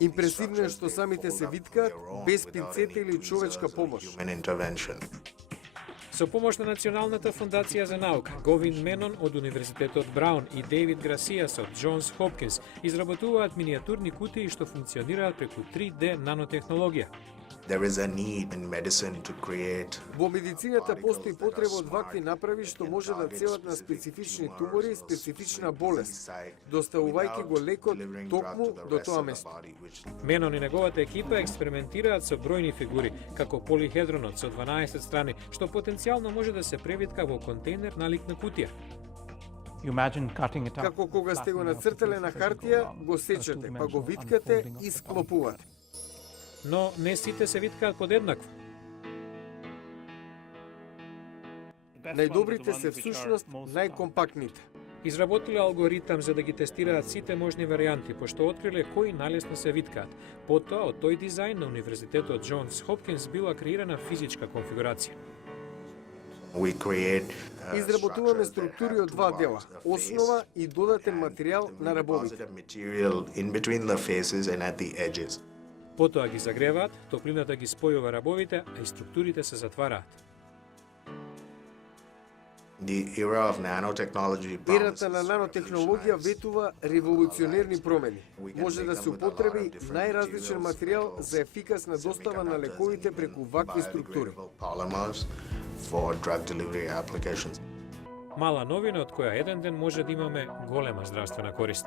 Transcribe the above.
Импресивно е што самите се виткаат без пинцета или човечка помош. Со помош на Националната фондација за наука, Говин Менон од Универзитетот Браун и Дейвид Грасијас од Джонс Хопкинс изработуваат миниатурни кутии што функционираат преку 3D нанотехнологија. Во медицината постои потреба од вакви направи што може да целат на специфични тумори и специфична болест, доставувајќи го лекот токму до тоа место. Менон и неговата екипа експериментираат со бројни фигури, како полихедронот со 12 страни, што потенцијално може да се превитка во контейнер налик на кутија. Како кога сте го нацртале на хартија, го сечете, па го виткате и склопувате. Но не сите се виткаат подеднакво. Најдобрите се всушност најкомпактните. Изработиле алгоритам за да ги тестираат сите можни варијанти, пошто откриле кои најлесно се виткаат. Потоа, од тој дизајн на Универзитетот Джонс Хопкинс била креирана физичка конфигурација. Изработуваме структури од два дела, основа и додатен материјал на рабовите. Потоа ги загреваат, топлината ги спојува рабовите, а и структурите се затвараат. Ерата на нанотехнологија ветува револуционерни промени. Може да се употреби најразличен материјал за ефикасна достава на лековите преку вакви структури. Мала новина од која еден ден може да имаме голема здравствена корист.